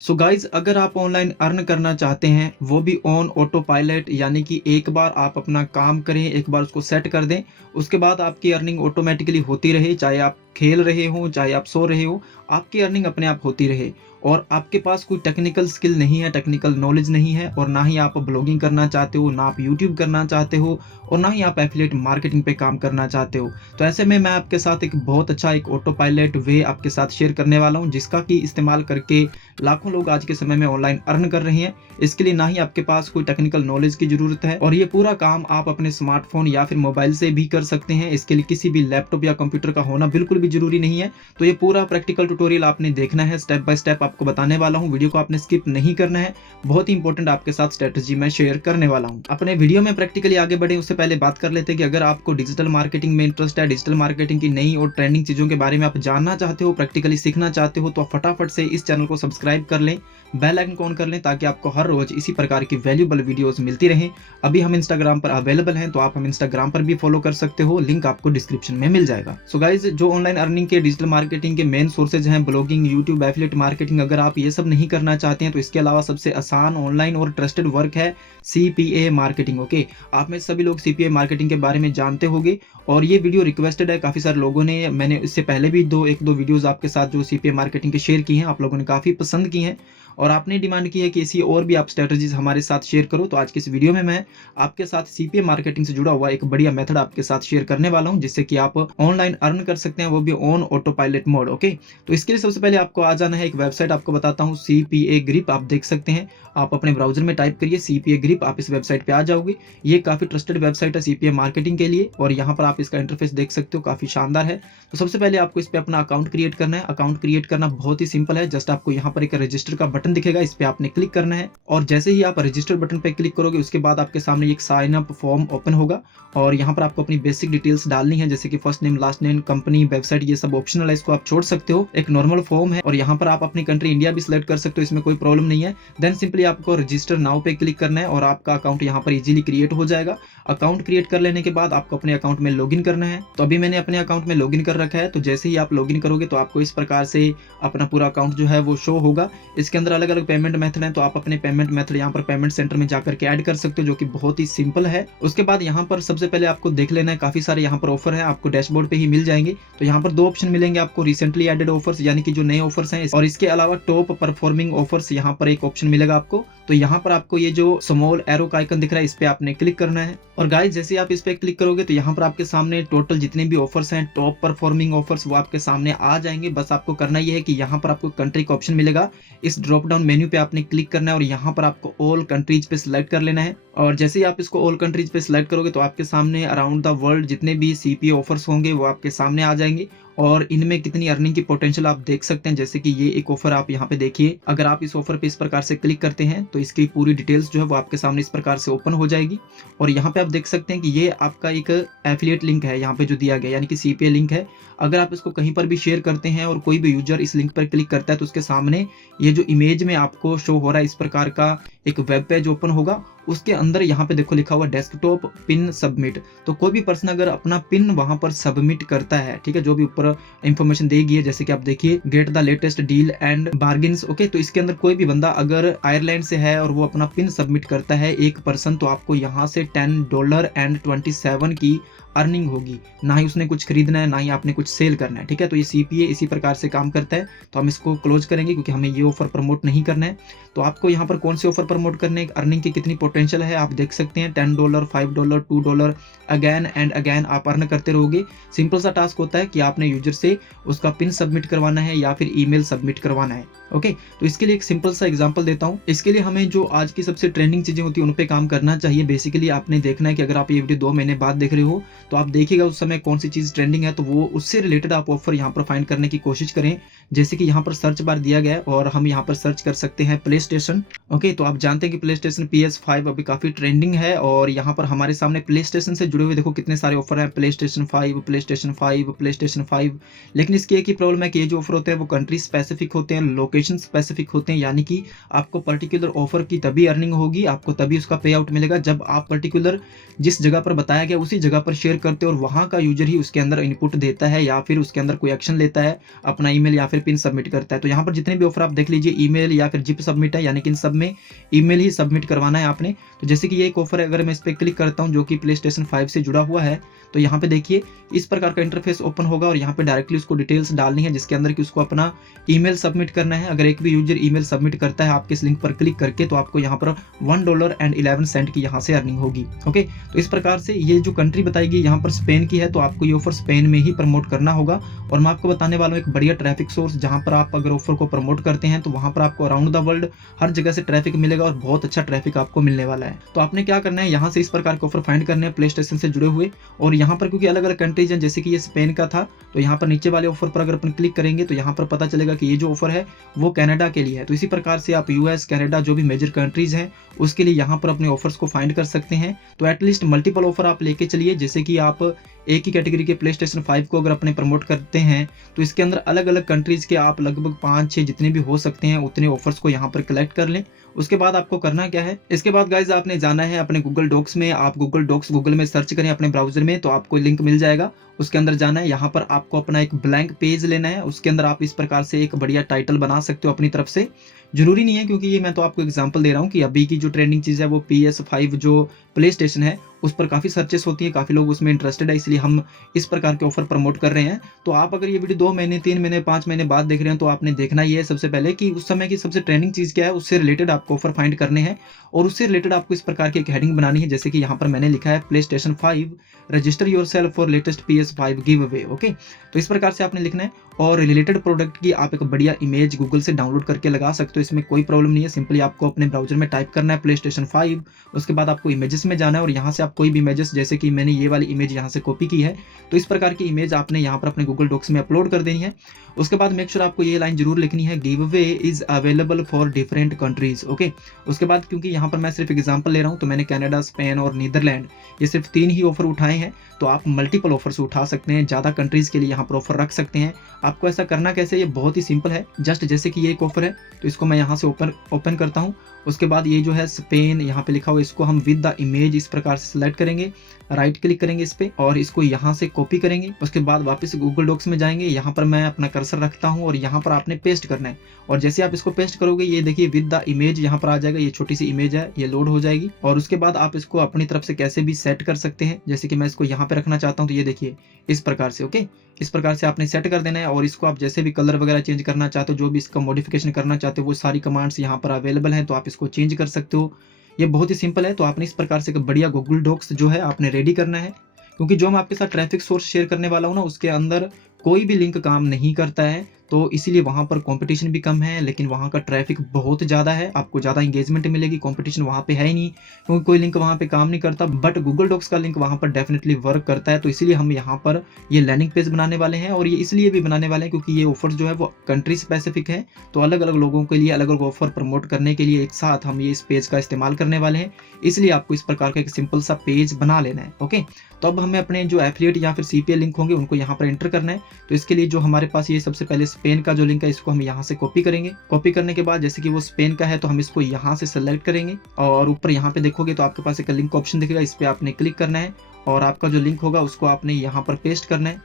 So guys, अगर आप online earn करना चाहते हैं वो भी ऑन ऑटो पायलट, यानी कि एक बार आप अपना काम करें, एक बार उसको सेट कर दें, उसके बाद आपकी अर्निंग ऑटोमेटिकली होती रहे, चाहे आप खेल रहे हो चाहे आप सो रहे हो, आपकी अर्निंग अपने आप होती रहे और आपके पास कोई टेक्निकल स्किल नहीं है, टेक्निकल नॉलेज नहीं है और ना ही आप ब्लॉगिंग करना चाहते हो, ना आप यूट्यूब करना चाहते हो और ना ही आप एफिलिएट मार्केटिंग पे काम करना चाहते हो। तो ऐसे में मैं आपके साथ एक बहुत अच्छा एक ऑटो पायलट वे आपके साथ शेयर करने वाला हूँ, जिसका कि इस्तेमाल करके लाखों लोग आज के समय में ऑनलाइन अर्न कर रहे हैं। इसके लिए ना ही आपके पास कोई टेक्निकल नॉलेज की जरूरत है और ये पूरा काम आप अपने स्मार्टफोन या फिर मोबाइल से भी कर सकते हैं। इसके लिए किसी भी लैपटॉप या कंप्यूटर का होना बिल्कुल भी जरूरी नहीं है। तो ये पूरा प्रैक्टिकल ट्यूटोरियल आपने देखना है, स्टेप बाय स्टेप आपको बताने वाला हूँ। वीडियो को आपने स्किप नहीं करना है, बहुत ही इंपॉर्टेंट आपके साथ स्ट्रेटजी मैं शेयर करने वाला हूँ। अपने वीडियो में प्रैक्टिकली आगे बढ़े उससे पहले बात कर लेते हैं कि अगर आपको डिजिटल मार्केटिंग में इंटरेस्ट है, डिजिटल मार्केटिंग की नई और ट्रेंडिंग चीजों के बारे में आप जानना चाहते हो, प्रैक्टिकली सीखना चाहते हो, तो आप फटाफट से इस चैनल को सब्सक्राइब कर लें, बेल आइकन को ऑन कर लें ताकि आपको हर रोज इसी प्रकार की वैल्यूएबल वीडियोस मिलती रहें। अभी हम इंस्टाग्राम पर अवेलेबल हैं, तो आप हम इंस्टाग्राम पर भी फॉलो कर सकते हो, लिंक आपको डिस्क्रिप्शन में मिल जाएगा। सो गाइज, जो ऑनलाइन अर्निंग के डिजिटल मार्केटिंग के मेन सोर्सेज हैं, ब्लॉगिंग, यूट्यूब, एफिलिएट मार्केटिंग, अगर आप ये सब नहीं करना चाहते हैं तो इसके अलावा सबसे आसान ऑनलाइन और ट्रस्टेड वर्क है सीपीए मार्केटिंग। ओके, आप में सभी लोग सीपीए मार्केटिंग के बारे में जानते होंगे और ये वीडियो रिक्वेस्टेड है काफी सारे लोगों ने। मैंने इससे पहले भी एक दो वीडियोस आपके साथ जो सीपीए मार्केटिंग के शेयर की हैं, आप लोगों ने काफी पसंद की हैं और आपने डिमांड की है कि ऐसी और भी आप स्ट्रेटजीज हमारे साथ शेयर करो। तो आज की इस वीडियो में मैं आपके साथ सीपीए मार्केटिंग से जुड़ा हुआ एक बढ़िया मेथड आपके साथ शेयर करने वाला हूं, जिससे कि आप ऑनलाइन अर्न कर सकते हैं, वो भी on auto pilot mode. Okay, तो इसके लिए सबसे पहले आपको आ जाना है, एक वेबसाइट आपको बताता हूँ, सीपीए ग्रिप। आप देख सकते हैं, आप अपने ब्राउजर में टाइप करिए सीपीए ग्रिप, आप इस वेबसाइट पे आ जाओगे। ये काफी ट्रस्टेड वेबसाइट है सीपीए मार्केटिंग के लिए और यहाँ पर आप इसका इंटरफेस देख सकते हो, काफी शानदार है। तो सबसे पहले आपको इस पे अपना अकाउंट क्रिएट करना है। अकाउंट क्रिएट करना बहुत ही सिंपल है, जस्ट आपको यहाँ पर एक रजिस्टर का बटन दिखेगा, इस पे आपने क्लिक करना है और जैसे ही आप रजिस्टर बटन पे क्लिक करोगे उसके बाद आपके सामने एक साइन अप फॉर्म ओपन होगा और यहाँ पर आपको अपनी बेसिक डिटेल्स डालनी है, जैसे कि first name, last name, company, website, ये सब ऑप्शनल है, इसको आप छोड़ सकते हो। एक नॉर्मल फॉर्म है और यहाँ पर आप अपनी कंट्री इंडिया भी सिलेक्ट कर सकते हो, इसमें कोई प्रॉब्लम नहीं है। देन सिंपली आपको रजिस्टर नाउ पे क्लिक करना है और आपका अकाउंट यहाँ पर इजीली क्रिएट हो जाएगा। अकाउंट क्रिएट कर लेने के बाद आपको अपने अकाउंट में लॉगिन करना है। तो अभी मैंने अपने अकाउंट में लॉगिन कर रखा है, तो जैसे ही आप लॉगिन करोगे तो आपको इस प्रकार से अपना पूरा अकाउंट जो है वो शो होगा। इसके अंदर अलग अलग पेमेंट मेथड है, तो आप अपने पेमेंट मेथड यहाँ पर पेमेंट सेंटर में जाकर के ऐड कर सकते हो, जो कि बहुत ही सिंपल है। उसके बाद यहाँ पर सबसे पहले आपको देख लेना है, काफी सारे यहाँ पर ऑफर है, आपको डैशबोर्ड पे ही मिल जाएंगे। तो यहाँ पर दो ऑप्शन मिलेंगे आपको, रिसेंटली एडेड ऑफर्स यानी कि जो नए ऑफर्स हैं, और इसके अलावा टॉप परफॉर्मिंग ऑफर्स, यहाँ पर एक ऑप्शन मिलेगा आपको। तो यहाँ पर आपको ये जो स्मॉल एरो का आइकन दिख रहा है, इस पे आपने क्लिक करना है और गाइस जैसे आप इस पे क्लिक करोगे तो यहाँ पर आपके सामने टोटल जितने भी ऑफर्स हैं, टॉप परफॉर्मिंग ऑफर्स, वो आपके सामने आ जाएंगे। बस आपको करना ये है कि यहाँ पर आपको कंट्री का ऑप्शन मिलेगा, इस ड्रॉप डाउन मेन्यू पे आपने क्लिक करना है और यहाँ पर आपको ऑल कंट्रीज पे सिलेक्ट कर लेना है। और जैसे ही आप इसको ऑल कंट्रीज पे सिलेक्ट करोगे तो आपके सामने अराउंड द वर्ल्ड जितने भी सीपीए ऑफर्स होंगे वो आपके सामने आ जाएंगे और इनमें कितनी अर्निंग की पोटेंशियल आप देख सकते हैं। जैसे कि ये एक ऑफर आप यहाँ पे देखिए, अगर आप इस ऑफर पे इस प्रकार से क्लिक करते हैं तो इसकी पूरी डिटेल्स जो है वो आपके सामने इस प्रकार से ओपन हो जाएगी और यहाँ पे आप देख सकते हैं कि ये आपका एक एफिलिएट लिंक है यहाँ पे जो दिया गया, यानी कि सीपीए लिंक है। अगर आप इसको कहीं पर भी शेयर करते हैं और कोई भी यूजर इस लिंक पर क्लिक करता है तो उसके सामने ये जो इमेज में आपको शो हो रहा है इस प्रकार का एक वेब पेज ओपन होगा। उसके अंदर यहाँ पे देखो लिखा हुआ डेस्कटॉप पिन सबमिट। तो कोई भी पर्सन अगर अपना पिन वहां पर सबमिट करता है, ठीक है, जो भी ऊपर इंफॉर्मेशन देगी है, जैसे कि आप देखिए get the latest deal and bargains. Okay, तो इसके अंदर कोई भी बंदा अगर आयरलैंड से है और वो अपना पिन सबमिट करता है एक पर्सन, तो आपको यहाँ से $10.27 की अर्निंग होगी। ना ही उसने कुछ खरीदना है, ना ही आपने कुछ सेल करना है, ठीक है। तो ये सीपीए इसी प्रकार से काम करता है। तो हम इसको क्लोज करेंगे क्योंकि हमें ये ऑफर प्रमोट नहीं करना है। तो आपको यहाँ पर कौन से ऑफर प्रमोट करने, अर्निंग की कितनी पोटेंशियल है आप देख सकते हैं, $10, $5, $2, अगेन एंड अगेन आप अर्न करते रहोगे। सिंपल सा टास्क होता है कि आपने यूजर से उसका पिन सबमिट करवाना है या फिर ईमेल सबमिट करवाना है। ओके, तो इसके लिए एक सिंपल सा एग्जांपल देता हूँ। इसके लिए हमें जो आज की सबसे ट्रेंडिंग चीजें होती है उन पे काम करना चाहिए। बेसिकली आपने देखना है कि अगर आप ये वीडियो 2 महीने बाद देख रहे हो तो आप देखिएगा उस समय कौन सी चीज ट्रेंडिंग है, तो वो उससे रिलेटेड आप ऑफर यहाँ पर फाइंड करने की कोशिश करें। जैसे कि यहाँ पर सर्च बार दिया गया है और हम यहाँ पर सर्च कर सकते हैं प्ले स्टेशन। ओके, तो आप जानते हैं कि प्लेस्टेशन PS5 अभी काफ़ी ट्रेंडिंग है और यहाँ पर हमारे सामने प्लेस्टेशन से जुड़े हुए देखो कितने सारे ऑफर हैं, प्लेस्टेशन 5, प्लेस्टेशन 5, प्लेस्टेशन 5। लेकिन इसकी एक ही प्रॉब्लम है कि ये जो ऑफर होते हैं वो कंट्री स्पेसिफिक होते हैं, लोकेशन स्पेसिफिक होते हैं, यानी कि आपको पर्टिकुलर ऑफर की तभी अर्निंग होगी, आपको तभी उसका पे आउट मिलेगा जब आप पर्टिकुलर जिस जगह पर बताया गया उसी जगह पर शेयर करते हो और वहाँ का यूजर ही उसके अंदर इनपुट देता है या फिर उसके अंदर कोई एक्शन लेता है, अपना ईमेल या फिर पिन सबमिट करता है। तो यहाँ पर जितने भी ऑफर आप देख लीजिए ईमेल या फिर जिप सबमिट है, यानी कि इन सब में ईमेल ही सबमिट करवाना है आपने। तो जैसे कि ये एक ऑफर है, अगर मैं इस पर क्लिक करता हूँ जो कि प्लेस्टेशन 5 से जुड़ा हुआ है, तो यहाँ पे देखिए इस प्रकार का इंटरफेस ओपन होगा और यहाँ पे डायरेक्टली उसको डिटेल्स डालनी है जिसके अंदर कि उसको अपना ईमेल सबमिट करना है। अगर एक भी यूजर ईमेल सबमिट करता है आपके इस लिंक पर क्लिक करके तो आपको यहाँ पर $1.11 की यहाँ से अर्निंग होगी। ओके, तो इस प्रकार से ये जो कंट्री बताएगी यहाँ पर स्पेन की है, तो आपको ये ऑफर स्पेन में ही प्रमोट करना होगा। और मैं आपको बताने वाला हूँ एक बढ़िया ट्रैफिक सोर्स, जहाँ पर आप अगर ऑफर को प्रमोट करते हैं तो वहाँ पर आपको अराउंड द वर्ल्ड हर जगह से ट्रैफिक मिलेगा और बहुत अच्छा ट्रैफिक आपको मिलने वाला है। तो आपने क्या करना है, यहाँ से इस प्रकार के ऑफर फाइंड करने हैं प्ले स्टेशन से जुड़े हुए। और यहाँ पर क्योंकि अलग अलग कंट्रीज हैं, जैसे कि ये स्पेन का था, तो यहाँ पर नीचे वाले ऑफर पर अगर अपन क्लिक करेंगे तो यहाँ पर पता चलेगा कि ये जो ऑफर है वो कनाडा के लिए है। तो इसी प्रकार से आप यूएस, कनाडा जो भी मेजर कंट्रीज हैं उसके लिए यहाँ पर अपने ऑफर्स को फाइंड कर सकते हैं। तो एटलीस्ट मल्टीपल ऑफर आप लेके चलिए, जैसे कि आप एक ही कैटेगरी के प्ले स्टेशन 5 को अगर अपने प्रमोट करते हैं तो इसके अंदर अलग अलग कंट्रीज के आप लगभग 5-6 जितने भी हो सकते हैं उतने ऑफर्स को यहाँ पर कलेक्ट कर लें। उसके बाद आपको करना क्या है, इसके बाद गाइज आपने जाना है अपने गूगल डॉक्स में। आप गूगल डॉक्स गूगल में सर्च करें अपने ब्राउजर में तो आपको लिंक मिल जाएगा, उसके अंदर जाना है। यहाँ पर आपको अपना एक ब्लैंक पेज लेना है, उसके अंदर आप इस प्रकार से एक बढ़िया टाइटल बना सकते हो अपनी तरफ से। जरूरी नहीं है, क्योंकि ये मैं तो आपको एग्जांपल दे रहा हूँ कि अभी की जो ट्रेंडिंग चीज़ है वो PS5 जो प्ले स्टेशन है उस पर काफ़ी सर्चेस होती है, काफ़ी लोग उसमें इंटरेस्टेड है, इसलिए हम इस प्रकार के ऑफर प्रमोट कर रहे हैं। तो आप अगर ये वीडियो 2 महीने, 3 महीने, 5 महीने बाद देख रहे हैं तो आपने देखना ये है सबसे पहले कि उस समय की सबसे ट्रेंडिंग चीज़ क्या है, उससे रिलेटेड आपको ऑफर फाइंड करने हैं और उससे रिलेटेड आपको इस प्रकार की एक हेडिंग बनानी है। जैसे कि यहाँ पर मैंने लिखा है play station 5 register your self for latest PS5 give away. Okay, तो इस प्रकार से आपने लिखना है और रिलेटेड प्रोडक्ट की आप एक बढ़िया इमेज गूगल से डाउनलोड करके लगा सकते हो, इसमें कोई प्रॉब्लम नहीं है। सिंपली आपको अपने ब्राउजर में टाइप करना है प्ले स्टेशन 5, उसके बाद आपको इमेजेस में जाना है और यहाँ से आप कोई भी इमेजेस, जैसे कि मैंने ये वाली इमेज यहाँ से कॉपी की है, तो इस प्रकार की इमेज आपने यहाँ पर अपने गूगल डॉक्स में अपलोड कर देनी है। उसके बाद मेक श्योर आपको ये लाइन जरूर लिखनी है, give away is available for different countries. Okay, उसके बाद क्योंकि यहाँ पर मैं सिर्फ एग्जांपल ले रहा हूँ तो मैंने कनाडा, स्पेन और नीदरलैंड ये सिर्फ 3 ही ऑफर उठाए हैं, तो आप मल्टीपल ऑफर्स उठा सकते हैं, ज़्यादा कंट्रीज के लिए यहाँ पर ऑफर रख सकते हैं। आपको ऐसा करना कैसे, ये बहुत ही सिंपल है। जस्ट जैसे कि ये एक ऑफर है तो इसको मैं यहाँ से ओपन करता हूँ। उसके बाद ये जो है स्पेन यहाँ पे लिखा हुआ, इसको हम विद द इमेज इस प्रकार से सिलेक्ट करेंगे, राइट क्लिक करेंगे इस पे और इसको यहाँ से कॉपी करेंगे। उसके बाद वापस गूगल डॉक्स में जाएंगे, यहाँ पर मैं अपना कर्सर रखता हूँ और यहाँ पर आपने पेस्ट करना है। और जैसे आप इसको पेस्ट करोगे ये देखिए विद द इमेज यहाँ पर आ जाएगा, ये छोटी सी इमेज है, ये लोड हो जाएगी। और उसके बाद आप इसको अपनी तरफ से कैसे भी सेट कर सकते हैं, जैसे कि मैं इसको यहाँ पे रखना चाहता हूँ तो ये देखिए इस प्रकार से। ओके, इस प्रकार से आपने सेट कर देना है और इसको आप जैसे भी कलर वगैरह चेंज करना चाहते हो, जो भी इसका मॉडिफिकेशन करना चाहते हो, वो सारी कमांड्स यहाँ पर अवेलेबल हैं, तो आप इसको चेंज कर सकते हो। ये बहुत ही सिंपल है। तो आपने इस प्रकार से एक बढ़िया गूगल डॉक्स जो है आपने रेडी करना है, क्योंकि जो मैं आपके साथ ट्रैफिक सोर्स शेयर करने वाला हूँ ना उसके अंदर कोई भी लिंक काम नहीं करता है, तो इसीलिए वहाँ पर कंपटीशन भी कम है, लेकिन वहाँ का ट्रैफिक बहुत ज़्यादा है, आपको ज़्यादा इंगेजमेंट मिलेगी। कंपटीशन वहाँ पे है ही नहीं, क्योंकि कोई लिंक वहाँ पे काम नहीं करता, बट गूगल डॉक्स का लिंक वहाँ पर डेफिनेटली वर्क करता है। तो इसीलिए हम यहाँ पर ये लैंडिंग पेज बनाने वाले हैं और ये इसलिए भी बनाने वाले हैं क्योंकि ये ऑफर जो है वो कंट्री स्पेसिफिक है, तो अलग अलग लोगों के लिए अलग अलग ऑफर प्रमोट करने के लिए एक साथ हम ये इस पेज का इस्तेमाल करने वाले हैं, इसलिए आपको इस प्रकार का एक सिंपल सा पेज बना लेना है। ओके, तो अब हमें अपने जो एफिलिएट या फिर CPA लिंक होंगे उनको यहाँ पर एंटर करना है। तो इसके लिए जो हमारे पास ये सबसे पहले स्पेन का जो लिंक है इसको हम यहाँ से कॉपी करेंगे। कॉपी करने के बाद जैसे कि वो स्पेन का है तो हम इसको यहाँ से सेलेक्ट करेंगे और ऊपर यहाँ पे देखोगे तो आपके पास एक लिंक ऑप्शन दिखेगा, इस पर आपने क्लिक करना है और आपका जो लिंक होगा उसको आपने यहाँ पर पेस्ट करना है,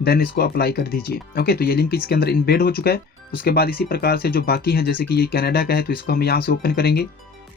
देन इसको अप्लाई कर दीजिए। ओके, तो ये लिंक इसके अंदर इम्बेड हो चुका है। उसके बाद इसी प्रकार से जो बाकी है, जैसे कि ये कनाडा का है तो इसको हम यहाँ से ओपन करेंगे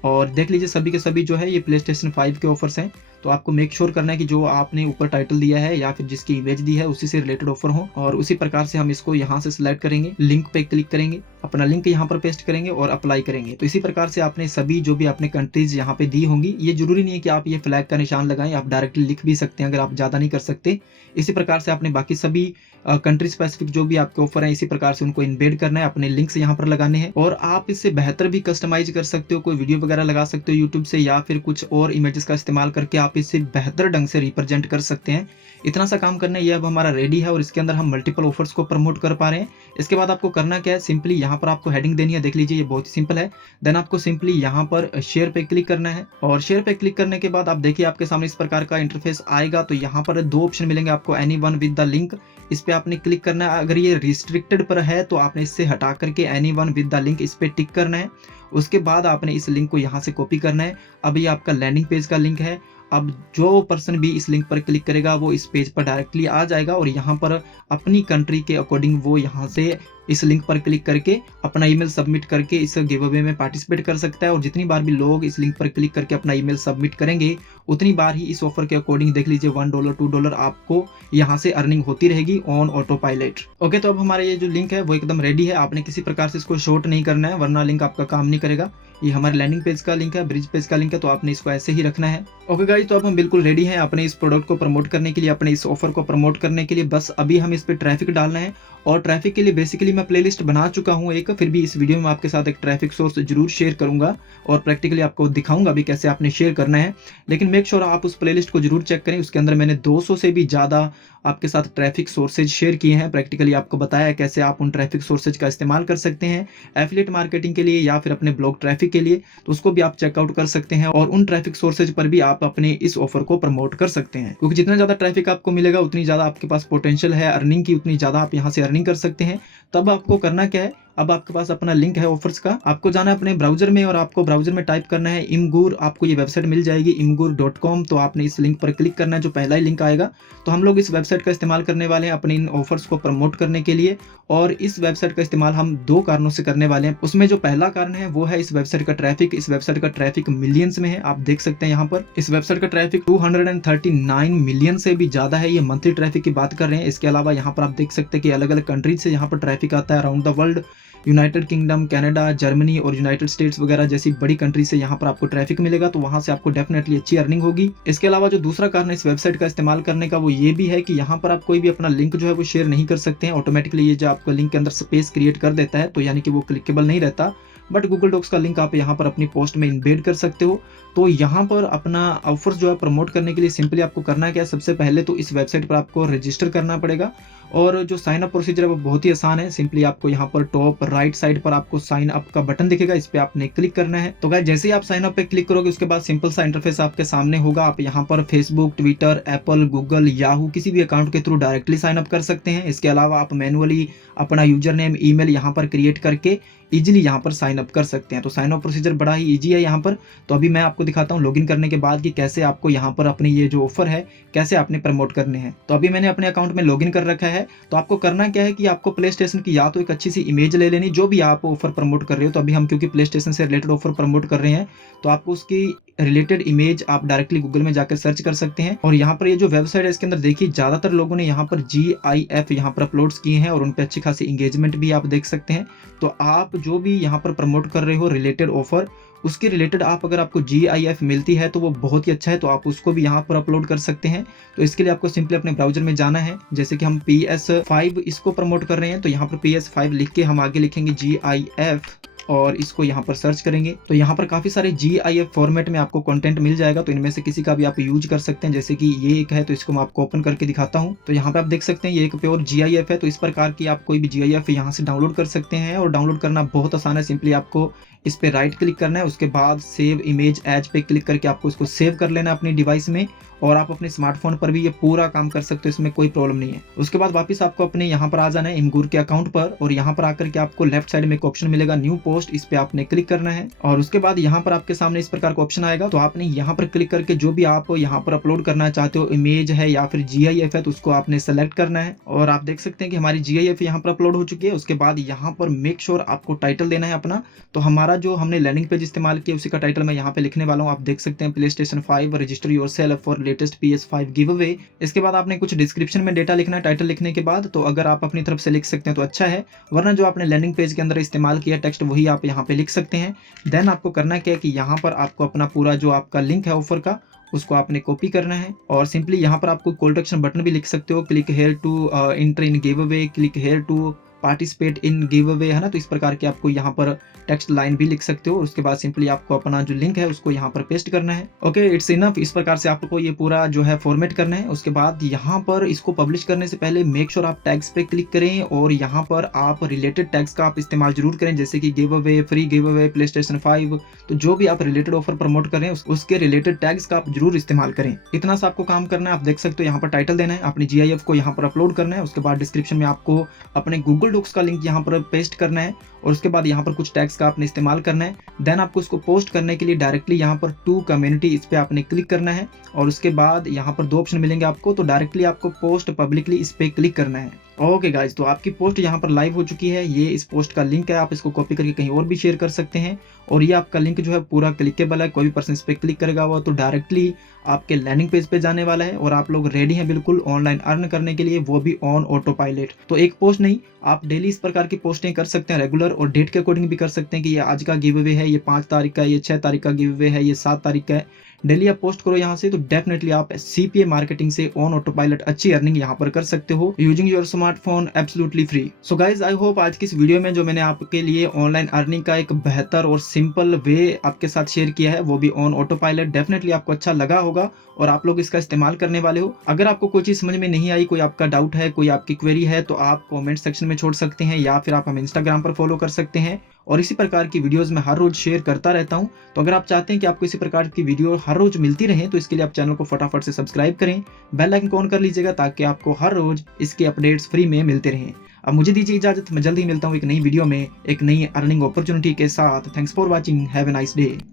और देख लीजिए सभी के सभी जो है ये प्ले स्टेशन 5 के ऑफर्स हैं। तो आपको मेक श्योर करना है कि जो आपने ऊपर टाइटल दिया है या फिर जिसकी इमेज दी है उसी से रिलेटेड ऑफर हो, और उसी प्रकार से हम इसको यहाँ से सिलेक्ट करेंगे, लिंक पे क्लिक करेंगे, अपना लिंक यहाँ पर पेस्ट करेंगे और अप्लाई करेंगे। तो इसी प्रकार से आपने सभी जो भी आपने कंट्रीज यहाँ पे दी होंगी, ये जरूरी नहीं है कि आप ये फ्लैग का निशान लगाएं, आप डायरेक्टली लिख भी सकते हैं अगर आप ज़्यादा नहीं कर सकते। इसी प्रकार से आपने बाकी सभी कंट्री स्पेसिफिक जो भी आपके ऑफर हैं इसी प्रकार से उनको इन्वेड करना है, अपने लिंक्स यहाँ पर लगाने हैं और आप इससे बेहतर भी कस्टमाइज कर सकते हो, कोई वीडियो वगैरह लगा सकते हो यूट्यूब से या फिर कुछ और इमेजेस का इस्तेमाल करके आप इसे बेहतर ढंग से रिप्रेजेंट कर सकते हैं। इतना सा काम करना, ये अब हमारा रेडी है और इसके अंदर हम मल्टीपल ऑफर्स को प्रमोट कर पा रहे हैं। इसके बाद आपको करना क्या है, सिंपली यहाँ पर आपको हेडिंग देनी है, देख लीजिए ये बहुत ही सिंपल है। देन आपको सिंपली यहाँ पर शेयर पे क्लिक करना है और शेयर पे क्लिक करने के बाद आप देखिए आपके सामने इस प्रकार का इंटरफेस आएगा। तो यहाँ पर दो ऑप्शन मिलेंगे आपको, any one with the link, इस पे आपने क्लिक करना है। अगर ये रिस्ट्रिक्टेड पर है तो आपने इससे हटा करके any one with the link इस पे टिक करना है। उसके बाद आपने इस लिंक को यहाँ से कॉपी करना है। अब ये आपका लैंडिंग पेज का लिंक है। अब जो पर्सन भी इस लिंक पर क्लिक करेगा वो इस पेज पर डायरेक्टली आ जाएगा और यहाँ पर अपनी कंट्री के अकॉर्डिंग वो यहाँ से इस लिंक पर क्लिक करके अपना ईमेल सबमिट करके इस गिव अवे में पार्टिसिपेट कर सकता है। और जितनी बार भी लोग इस लिंक पर क्लिक करके अपना ईमेल सबमिट करेंगे उतनी बार ही इस ऑफर के अकॉर्डिंग देख लीजिए $1 $2 आपको यहाँ से अर्निंग होती रहेगी ऑन ऑटो पायलट। ओके, तो अब हमारा ये जो लिंक है वो एकदम रेडी है। आपने किसी प्रकार से इसको शॉर्ट नहीं करना है वरना लिंक आपका काम नहीं करेगा। ये हमारे लैंडिंग पेज का लिंक है, ब्रिज पेज का लिंक है, तो आपने इसको ऐसे ही रखना है। ओके गाइस, तो अब हम बिल्कुल रेडी हैं अपने इस प्रोडक्ट को प्रमोट करने के लिए, अपने इस ऑफर को प्रमोट करने के लिए। बस अभी हम इस पे ट्रैफिक डालना है और ट्रैफिक के लिए बेसिकली मैं प्लेलिस्ट बना चुका हूँ एक, फिर भी इस वीडियो में आपके साथ एक ट्रैफिक सोर्स जरूर शेयर करूंगा और प्रैक्टिकली आपको दिखाऊंगा भी कैसे आपने शेयर करना है। लेकिन मेक श्योर आप उस प्लेलिस्ट को जरूर चेक करें, उसके अंदर मैंने 200 से भी ज़्यादा आपके साथ ट्रैफिक सोर्सेज शेयर किए हैं। प्रैक्टिकली आपको बताया है कैसे आप उन ट्रैफिक सोर्सेज का इस्तेमाल कर सकते हैं एफिलिएट मार्केटिंग के लिए या फिर अपने ब्लॉग ट्रैफिक के लिए, तो उसको भी आप चेकआउट कर सकते हैं और उन ट्रैफिक सोर्सेज पर भी आप अपने इस ऑफर को प्रमोट कर सकते हैं। क्योंकि जितना ज़्यादा ट्रैफिक आपको मिलेगा उतनी ज़्यादा आपके पास पोटेंशियल है अर्निंग की, उतनी ज़्यादा आप यहाँ से अर्निंग कर सकते हैं। तब आपको करना क्या है, अब आपके पास अपना लिंक है ऑफर्स का, आपको जाना है अपने ब्राउजर में और आपको ब्राउजर में टाइप करना है इमगूर। आपको ये वेबसाइट मिल जाएगी imgur.com। तो आपने इस लिंक पर क्लिक करना है, जो पहला ही लिंक आएगा। तो हम लोग इस वेबसाइट का इस्तेमाल करने वाले हैं अपने इन ऑफर्स को प्रमोट करने के लिए और इस वेबसाइट का इस्तेमाल हम 2 कारणों से करने वाले हैं। उसमें जो पहला कारण है वो है इस वेबसाइट का ट्रैफिक। इस वेबसाइट का ट्रैफिक मिलियंस में है, आप देख सकते हैं यहाँ पर इस वेबसाइट का ट्रैफिक 239 मिलियन से भी ज्यादा है। ये मंथली ट्रैफिक की बात कर रहे हैं। इसके अलावा यहाँ पर आप देख सकते हैं कि अलग अलग कंट्रीज से यहाँ पर ट्रैफिक आता है around the world. United kingdom, Canada, Germany और यूनाइटेड स्टेट्स वगैरह जैसी बड़ी कंट्री से यहाँ पर आपको ट्रैफिक मिलेगा, तो वहां से आपको डेफिनेटली अच्छी अर्निंग होगी। इसके अलावा जो दूसरा कारण इस वेबसाइट का इस्तेमाल करने का वो ये भी है कि यहाँ पर आप कोई भी अपना लिंक जो है वो शेयर नहीं कर सकते हैं। ऑटोमेटिकली ये जो आपका लिंक के अंदर स्पेस क्रिएट कर देता है, तो यानी कि वो क्लिकेबल नहीं रहता। बट गूगल डॉक्स का लिंक आप यहाँ पर अपनी पोस्ट में इम्बेड कर सकते हो। तो यहाँ पर अपना ऑफर्स जो है प्रमोट करने के लिए सिंपली आपको करना क्या है, सबसे पहले तो इस वेबसाइट पर आपको रजिस्टर करना पड़ेगा और जो साइन अप प्रोसीजर है वो बहुत ही आसान है। सिंपली आपको यहाँ पर टॉप राइट साइड पर आपको साइन अप का बटन दिखेगा, इस पे आपने क्लिक करना है। तो गाइस जैसे ही आप साइन अप पे क्लिक करोगे उसके बाद सिंपल सा इंटरफेस आपके सामने होगा। आप यहाँ पर Facebook, Twitter, Apple, Google, Yahoo किसी भी अकाउंट के थ्रू डायरेक्टली साइन अप कर सकते हैं। इसके अलावा आप मैनुअली अपना यूजर नेम, ईमेल यहाँ पर क्रिएट करके इजीली यहाँ पर साइन अप कर सकते हैं। तो साइन अप प्रोसीजर बड़ा ही इजी है यहाँ पर। तो अभी मैं आपको दिखाता हूँ लॉगिन करने के बाद कि कैसे आपको यहाँ पर अपने ये जो ऑफर है कैसे आपने प्रमोट करने हैं। तो अभी मैंने अपने अकाउंट में लॉगिन कर रखा है। तो आपको करना क्या है कि आपको प्ले स्टेशन की या तो एक अच्छी सी इमेज ले लेनी, जो भी आप ऑफर प्रमोट कर रहे हो। तो अभी हम क्योंकि प्ले स्टेशन से रिलेटेड ऑफर प्रमोट कर रहे हैं तो आपको उसकी रिलेटेड इमेज आप डायरेक्टली गूगल में जाकर सर्च कर सकते हैं। और यहाँ पर ये जो वेबसाइट है इसके अंदर देखिए ज्यादातर लोगों ने यहाँ पर GIF यहाँ पर अपलोड्स किए हैं और उन पर अच्छी खासी इंगेजमेंट भी आप देख सकते हैं। तो आप जो भी यहाँ पर प्रमोट कर रहे हो रिलेटेड ऑफर, उसके रिलेटेड आप अगर आपको GIF मिलती है तो वो बहुत ही अच्छा है, तो आप उसको भी यहाँ पर अपलोड कर सकते हैं। तो इसके लिए आपको सिंपली अपने ब्राउजर में जाना है। जैसे कि हम PS5 इसको प्रमोट कर रहे हैं तो यहाँ पर PS5 लिख के हम आगे लिखेंगे GIF और इसको यहाँ पर सर्च करेंगे। तो यहाँ पर काफी सारे GIF फॉर्मेट में आपको कंटेंट मिल जाएगा। तो इनमें से किसी का भी आप यूज कर सकते हैं। जैसे कि ये एक है तो इसको मैं आपको ओपन करके दिखाता हूँ। तो यहाँ पे आप देख सकते हैं ये एक प्योर GIF है। तो इस प्रकार की आप कोई भी GIF यहाँ से डाउनलोड कर सकते हैं और डाउनलोड करना बहुत आसान है। सिंपली आपको इस पे राइट क्लिक करना है, उसके बाद सेव इमेज एज पे क्लिक करके आपको इसको सेव कर लेना है अपनी डिवाइस में और आप अपने स्मार्टफोन पर भी ये पूरा काम कर सकते हो, इसमें कोई प्रॉब्लम नहीं है। उसके बाद वापस आपको अपने यहाँ पर आ जाना है इमगूर के अकाउंट पर और यहाँ पर आकर के आपको लेफ्ट साइड में एक ऑप्शन मिलेगा न्यू पोस्ट, इस पे आपने क्लिक करना है और उसके बाद यहाँ पर आपके सामने इस प्रकार का ऑप्शन आएगा। तो आपने यहाँ पर क्लिक करके जो भी आप यहाँ पर अपलोड करना चाहते हो, इमेज है या फिर GIF है, तो उसको आपने सेलेक्ट करना है। और आप देख सकते हैं कि हमारी GIF यहाँ पर अपलोड हो चुकी है। उसके बाद यहाँ पर मेक श्योर आपको टाइटल देना है अपना। तो हमारा जो हमने लैंडिंग पेज इस्तेमाल किया उसी का टाइटल मैं यहाँ पे लिखने वाला हूँ। आप देख सकते हैं PlayStation 5 register yourself for latest PS5 give away. इसके बाद आपने कुछ डिस्क्रिप्शन में डेटा लिखना है टाइटल लिखने के बाद। तो अगर आप अपनी तरफ से लिख सकते हैं तो अच्छा है, वरना जो आपने लैंडिंग पेज के अंदर इस्तेमाल किया टेक्स्ट वही आप यहाँ पे लिख सकते हैं। देन आपको करना क्या है कि यहाँ पर आपको अपना पूरा जो आपका लिंक है ऑफर का उसको आपने कॉपी करना है और सिंपली यहाँ पर आपको कॉल टू एक्शन बटन भी लिख सकते हो, click here to enter in giveaway, click here to participate in giveaway, है ना। तो इस प्रकार के आपको यहाँ पर टेक्स्ट लाइन भी लिख सकते हो और उसके बाद सिंपली आपको अपना जो लिंक है उसको यहाँ पर पेस्ट करना है। Okay, it's enough. इस प्रकार से आपको ये पूरा जो है फॉर्मेट करना है। उसके बाद यहाँ पर इसको पब्लिश करने से पहले मेक श्योर आप टैग्स पे क्लिक करें और यहाँ पर आप रिलेटेड टैग्स का आप इस्तेमाल जरूर करें, जैसे कि give away, free give away, PlayStation 5, तो जो भी आप रिलेटेड ऑफर प्रमोट करें उसके रिलेटेड टैग्स का आप जरूर इस्तेमाल करें। इतना सा आपको काम करना है। आप देख सकते हो यहाँ पर टाइटल देना है, अपनी GIF को यहाँ पर अपलोड करना है। उसके बाद डिस्क्रिप्शन में आपको अपने गूगल डॉक्स का लिंक यहाँ पर पेस्ट करना है और उसके बाद यहाँ पर कुछ टैग्स का आपने इस्तेमाल करना है। देन आपको इसको पोस्ट करने के लिए डायरेक्टली यहाँ पर टू कम्युनिटी, इस पे आपने क्लिक करना है और उसके बाद यहाँ पर 2 ऑप्शन मिलेंगे आपको, तो डायरेक्टली आपको पोस्ट पब्लिकली इस पे क्लिक करना है। ओके गाइज, तो आपकी पोस्ट यहाँ पर लाइव हो चुकी है। ये इस पोस्ट का लिंक है, आप इसको कॉपी करके कहीं और भी शेयर कर सकते हैं और ये आपका लिंक जो है पूरा क्लिकेबल है। कोई भी पर्सन इस पे क्लिक करेगा हुआ तो डायरेक्टली आपके लैंडिंग पेज पे जाने वाला है और आप लोग रेडी हैं बिल्कुल ऑनलाइन अर्न करने के लिए, वो भी ऑन ऑटो पायलट। तो एक पोस्ट नहीं, आप डेली इस प्रकार की पोस्टिंग कर सकते हैं रेगुलर, और डेट के अकॉर्डिंग भी कर सकते हैं कि ये आज का गिव अवे है, ये 5 तारीख का, ये 6 तारीख का गिव अवे है, ये 7 तारीख का है। डेली आप पोस्ट करो यहाँ से, तो डेफिनेटली आप CPA मार्केटिंग से ऑन ऑटो पायलट अच्छी अर्निंग यहाँ पर कर सकते हो using your smartphone absolutely free. So guys, I hope आज की इस वीडियो में जो मैंने आपके लिए ऑनलाइन अर्निंग का एक बेहतर और सिंपल वे आपके साथ शेयर किया है, वो भी ऑन ऑटो पायलट, डेफिनेटली आपको अच्छा लगा होगा और आप लोग इसका इस्तेमाल करने वाले हो। अगर आपको कोई चीज समझ में नहीं आई, कोई आपका डाउट है, कोई आपकी क्वेरी है, तो आप कमेंट सेक्शन में छोड़ सकते हैं या फिर आप हमें इंस्टाग्राम पर फॉलो कर सकते हैं और इसी प्रकार की वीडियोस मैं हर रोज शेयर करता रहता हूं। तो अगर आप चाहते हैं कि आपको इसी प्रकार की वीडियो हर रोज मिलती रहे, तो इसके लिए आप चैनल को फटाफट से सब्सक्राइब करें, बेल आइकन को ऑन कर लीजिएगा ताकि आपको हर रोज इसके अपडेट्स फ्री में मिलते रहें। अब मुझे दीजिए इजाजत, मैं जल्दी मिलता हूँ एक नई वीडियो में एक नई अर्निंग अपॉर्चुनिटी के साथ। Thanks for watching, have a nice day.